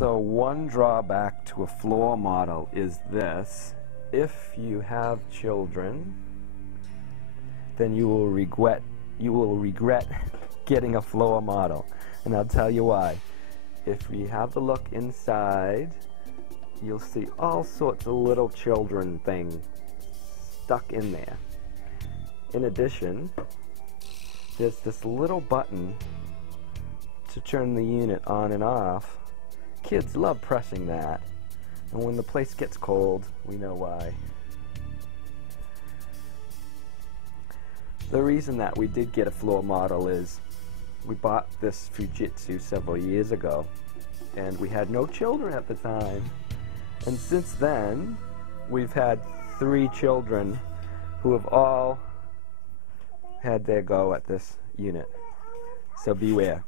So one drawback to a floor model is this: if you have children, then you will regret getting a floor model. And I'll tell you why. If we have a look inside, you'll see all sorts of little children things stuck in there. In addition, there's this little button to turn the unit on and off. Kids love pressing that, and when the place gets cold, we know why. The reason that we did get a floor model is we bought this Fujitsu several years ago, and we had no children at the time. And since then, we've had 3 children who have all had their go at this unit. So beware.